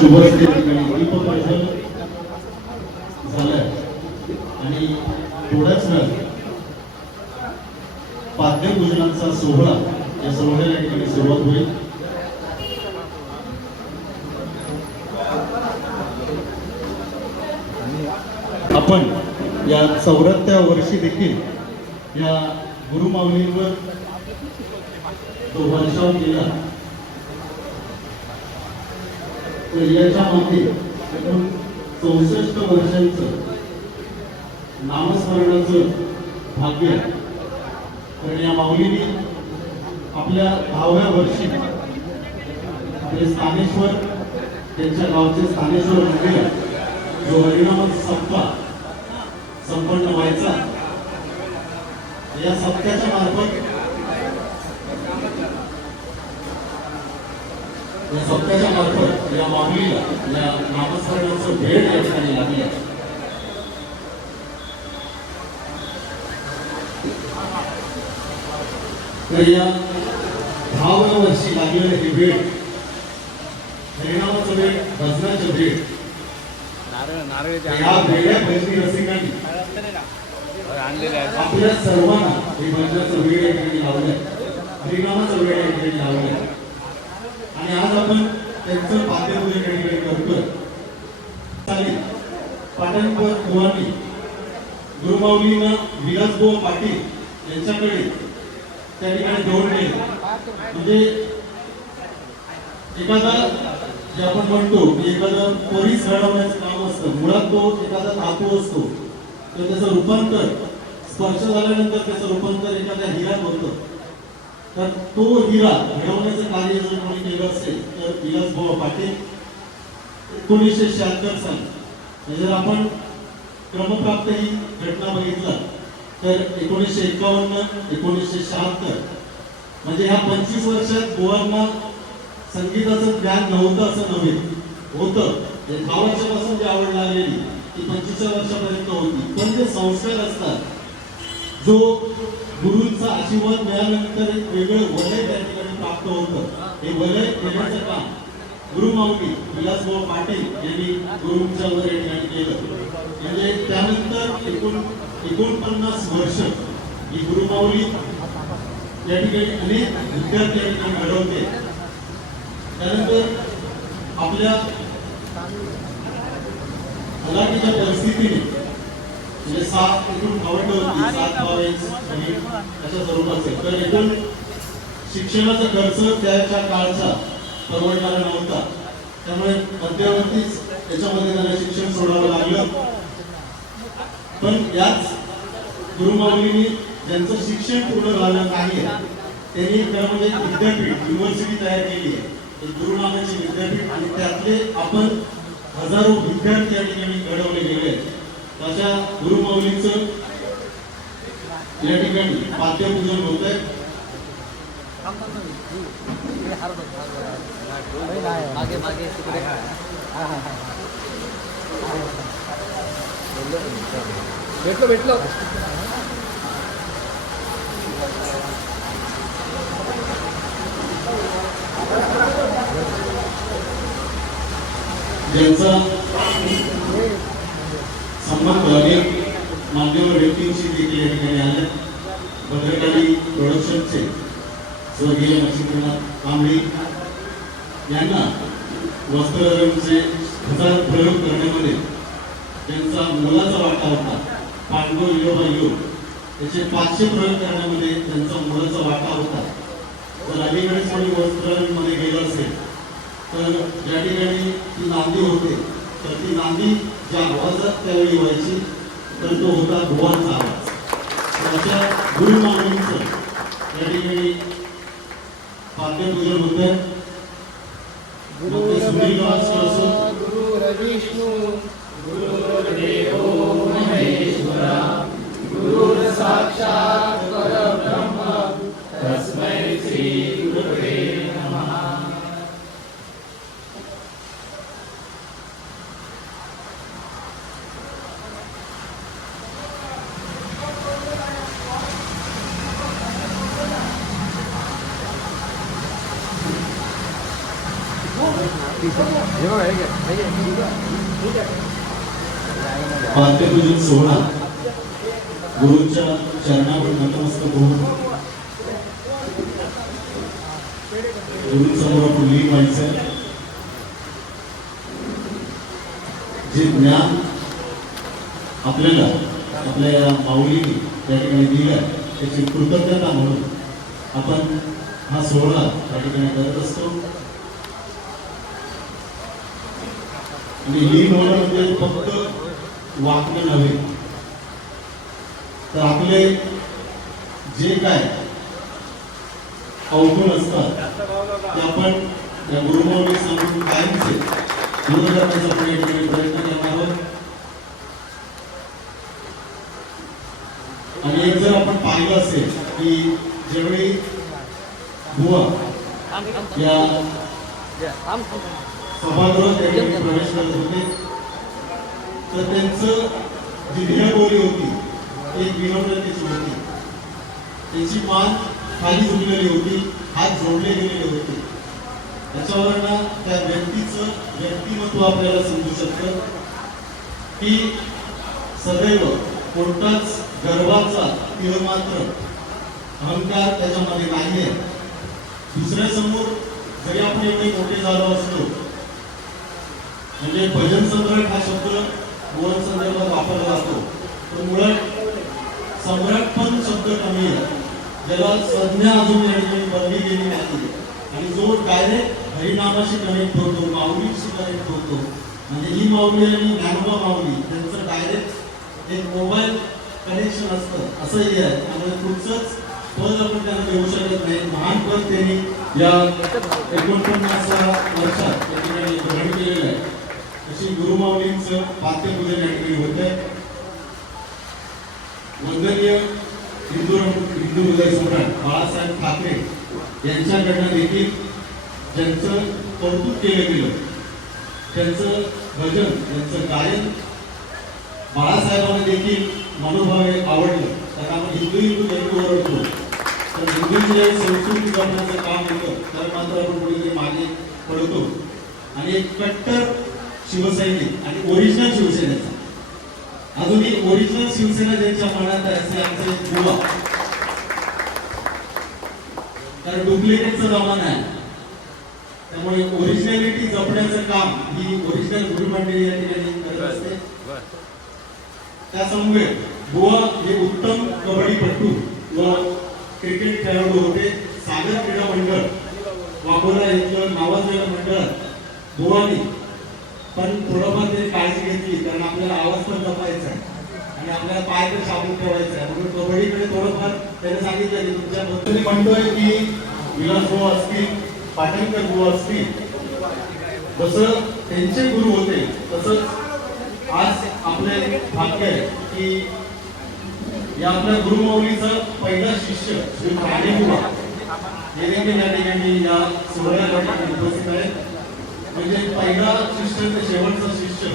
शुभश्री दीपप्रज्वल झालं आणि थोड्याच वेळ पाद्यपूजनाचा सोहळा या सोहळ्याला या ठिकाणी सुरुवात होईल आपण या चौऱ्याहत्तव्या वर्षी देखील या गुरुमाऊलींवर तो वर्षाव केला. तर याच्या मागे चौसष्ट वर्षांचं नामस्मरणाचं भाग्य तर या माऊलीने आपल्या दहाव्या वर्षी आपले स्थानेश्वर त्यांच्या गावचे स्थानेश्वर मंदिर जो हरिनामक सप्पा संपन्न व्हायचा या सप्त्याच्या मार्फत या सप्त्याच्या मार्फत या माऊलीला या नामस्मरणाचं भेट या ठिकाणी लागली आहे. तर या दहाव्या वर्षी लागलेलं हे भेट हरिनामाचं भेट भजनाचं भेट या वेगळ्या भजनी रसिकांनी आपल्या सर्वांना हे भजनाचं वेळ या ठिकाणी हरिनामाचं वेळ या ठिकाणी आणि आज आपण त्यांचं पाद्यपूजन या ठिकाणी करतोय चालेल. पाटणकर कुवानी गुरुमाऊलीनं विलासभाऊ पाटील यांच्याकडे त्या ठिकाणी दोन म्हणजे एखादा जे आपण म्हणतो की एखादं पोलीस घडवण्याचं काम असतं मुळात तो एखादा धातू असतो तर त्याचं रूपांतर स्पर्श झाल्यानंतर त्याचं रूपांतर एखाद्या हिऱ्यात होतं. तर तो हिरा घडवण्याचं कार्य जर कोणी केलं असेल तर विलास भाऊ पाटील एकोणीसशे शहात्तर साली. म्हणजे जर आपण क्रमप्राप्त ही घटना बघितला तर एकोणीसशे एकावन्न एकोणीसशे शहात्तर म्हणजे ह्या पंचवीस वर्षात गोवांना संगीताचं ज्ञान नव्हतं असं नव्हे. होतं. म्हणजे दहा वर्षापासून जी आवड लागलेली. ती पंचवीस वर्षापर्यंत होती. पण जे संस्कार असतात जो गुरूंचा आशीर्वाद मिळाल्यानंतर एक वेगळं वलय त्या ठिकाणी प्राप्त होतं. हे वलय देण्याचं काम. गुरु माऊली विलासभाऊ पाटील यांनी गुरुंच्या वर या ठिकाणी केलं. म्हणजे त्यानंतर एकूण एकोणपन्नास वर्ष ही गुरुमाऊली या ठिकाणी अनेक विद्यार्थी या ठिकाणी घडवते. त्यानंतर आपल्या हलाखीच्या परिस्थितीने म्हणजे सात एकूण आवड होती सात बावीस आणि अशा स्वरूपाचे तर एकूण शिक्षणाचा खर्च त्याच्या काळचा परवडणारा नव्हता. त्यामुळे मध्यवर्तीच त्याच्यामध्ये त्यांना शिक्षण सोडावं लागलं. पण याच गुरुमाऊलींनी ज्यांचं शिक्षण पूर्ण झालं नाही त्यांनी खरं म्हणजे एक विद्यापीठ युनिव्हर्सिटी तयार केली आहे. एक गुरु नावाची विद्यापीठ आणि त्यातले आपण हजारो विद्यार्थी या ठिकाणी घडवले गेले आहेत. अशा गुरुमाऊलीचं या ठिकाणी पाद्यपूजन होत आहे. मागे मागे तिकडे भेटलो भेटलो ज्यांचा संबंध अनेक मान्यवर व्यक्तींशी देखील या ठिकाणी आले. भद्रकाली प्रोडक्शनचे स्वर्गीय लक्ष्मीनाथ कांबळी यांना वस्त्ररंगचे खचा प्रयोग करण्यामध्ये त्यांचा मोलाचा वाटा होता. पांडव विलोबा योग त्याचे पाचशे प्रयोग करण्यामध्ये त्यांचा मोलाचा वाटा होता. जर अलीकडेच कोणी वस्त्ररंगमध्ये गेलं असेल तर ज्या ठिकाणी ती नांदी होते. तर ती नांदी ज्या आवाजात त्यावेळी व्हायची तर तो होता भुवांचा आवाज तर अशा गुरु मानवींचं या ठिकाणी पाद्यपूजन होतं मग ते सुनील गावस्कर असो गुरु विष्णू पाद्यपूजन सोहळा गुरुंच्या चरणावर नतमस्तक होऊन गुरुंसमोर फुलली व्हायचं जे ज्ञान आपल्याला आपल्या या माऊलीने त्या ठिकाणी दिलं त्याची कृतज्ञता म्हणून आपण हा सोहळा त्या ठिकाणी करत असतो. आणि लीन होणं म्हणजे फक्त वाक्य नव्हे. तर आपले जे काय अवगुण असतात ते आपण या गुरुमाऊली सांगून कायमचे दूर करण्याचा प्रयत्न प्रयत्न करणार आहोत. आणि एक जर आपण पाहिलं असेल की ज्यावेळी भुवा या सभागृहात त्या प्रवेश करत होते तर त्यांचं जी देहबोली होती एक विनम्रतेची होती. त्यांची मान खाली झुकलेली होती हात जोडले गेलेले होते. त्याच्यावरनं त्या व्यक्तीचं व्यक्तिमत्व आपल्याला समजू शकतं की सदैव कोणताच गर्वाचा किंवा मात्र अहंकार त्याच्यामध्ये नाही आहे दुसऱ्यासमोर जरी आपण एवढे मोठे झालो असतो म्हणजे भजन सम्राट हा शब्द गोवन संदर्भात वापरला जातो. तर मुळात सम्राट पण शब्द कमी आहे. ज्याला संज्ञा अजून या ठिकाणी बनली गेली नाही. आणि जो डायरेक्ट हरिनामाशी कनेक्ट होतो माऊलीशी कनेक्ट होतो म्हणजे ही माऊली आणि ज्ञानोबा माऊली त्यांचं डायरेक्ट एक मोबाईल कनेक्शन असतं. असंही आहे. त्यामुळे कुठचंच पद आपण त्यांना देऊ शकत नाही. महान पद त्यांनी या एकोणपन्नास वर्षात या ठिकाणी ग्रहण केलेलं आहे. अशी गुरुमाऊलींचं पात्यपूजन या ठिकाणी होतं वंदनीय हिंदू हिंदू हृदय सम्राट बाळासाहेब ठाकरे यांच्याकडनं देखील ज्यांचं कौतुक केलं गेलं त्यांचं भजन त्यांचं गायन बाळासाहेबांना देखील मनोभावे आवडलं. कारण आपण हिंदू हिंदू हिंदू ओरडतो. तर हिंदूंची ज्यावेळी संस्कृती जपण्याचं काम होतं तर मात्र आपण कुठेतरी मागे पडतो आणि एक कट्टर शिवसैनिक आणि ओरिजिनल शिवसेनेचा. अजूनही ओरिजिनल शिवसेना ज्यांच्या मनात आहे असे आमचे युवा. कारण डुप्लिकेटचं जमाना आहे. त्यामुळे ओरिजिनॅलिटी जपण्याचं काम ही ओरिजिनल गुरुमंडळी या ठिकाणी करत असते. बर त्यासमोर बुवा हे उत्तम कबड्डीपटू व क्रिकेट खेळाडू होते. सागर क्रीडा मंडळ वाघोला इथलं नावाजलेलं मंडळ बुवानी पण थोडंफार ते काळजी घेतली कारण आपल्याला आवाज पण जपायचा आहे. आणि आपल्याला पाय पण साबूत ठेवायचा आहे. म्हणून कबड्डीकडे थोडंफार त्याने सांगितलं की तुमच्या मी म्हणतोय की विलास भाऊ असतील पाटणकर बुवा असतील जसं त्यांचे गुरु होते तसंच आज आपले भाग्य आहे की या आपल्या गुरुमौलीचा पहिला शिष्य श्री प्राणीबुवा हे देखील या ठिकाणी या सोहळ्यासाठी उपस्थित आहेत. म्हणजे पहिला शिष्य ते शेवटचा शिष्य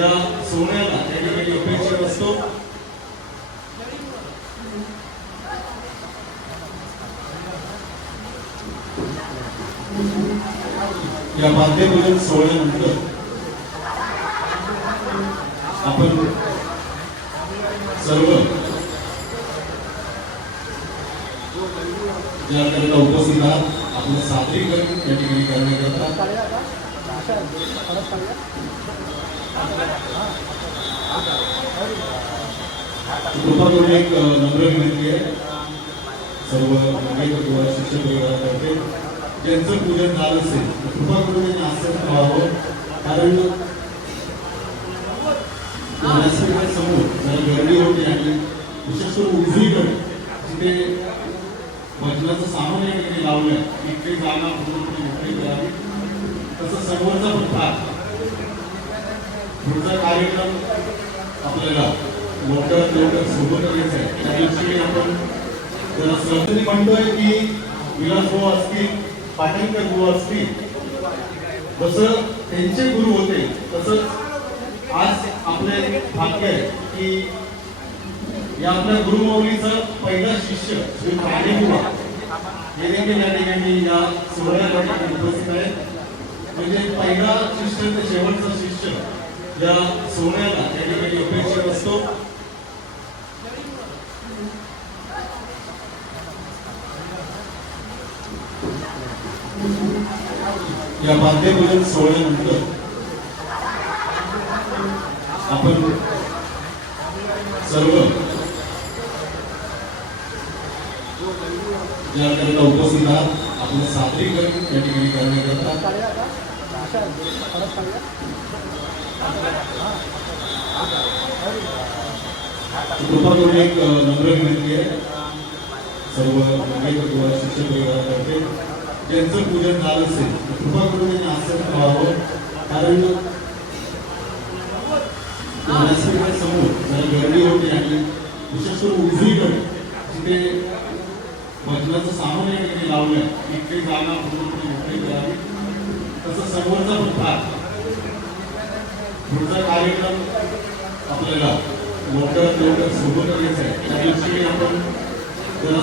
या सोहळ्याला या ठिकाणी अपेक्षित असतो. या बाध्यपूजन सोहळ्यानंतर आपण सर्व ज्याकरिता उपस्थित आहात आपलं सादरीकरण या ठिकाणी करण्याकरता कृपा करून एक नम्र विनंती आहे. सर्व नागरिक किंवा शिक्षक परिवारातर्फे त्यांचं पूजन झालं असेल कृपा करून त्यांनी आसन व्हावं कारण समोर जरा गर्दी होते आणि विशेष करून उजवीकडे जिथे भजनाचं सामान या ठिकाणी लावलंय इकडे जागा पूर्णपणे मोकळी करावी. तसं समोरचा पण भाग पुढचा कार्यक्रम आपल्याला लवकरात लवकर सुरू करायचा आहे त्या दिवशी आपण जरा सहजनी म्हणतोय की विलास भाऊ असतील पाटणकर भाऊ असतील जसं त्यांचे गुरु होते तसंच आज आपले भाग्य आहे की या आपल्या गुरुमौलीचा पहिला शिष्य श्री पाणी प्राणीबुवा हे देखील या ठिकाणी या सोहळ्याला उपस्थित आहेत. म्हणजे पहिला शिष्य ते शेवटचा शिष्य या सोहळ्याला या ठिकाणी अपेक्षित असतो. या बांधेपूजन सोहळ्यानंतर आपण सर्व ज्याकरिता उपस्थित आहात आपलं सादरीकरण या ठिकाणी करण्याकरता कृपा करून एक नम्र विनंती आहे. सर्व नागरिक किंवा शिक्षक वर्गातर्फे ज्यांचं पूजन झालं असेल कृपा करून त्यांनी आसन व्हावं कारण समोर जरा गर्दी होते आणि विशेष करून उजवीकडे जिथे भजनाचं सामान या ठिकाणी आहे इकडे जागा पूर्णपणे मोकळी करावी तसं समोरचा पण पुढचा कार्यक्रम आपल्याला मोठं तेवढं सोबत करायचा आहे. त्या दिवशी आपण जरा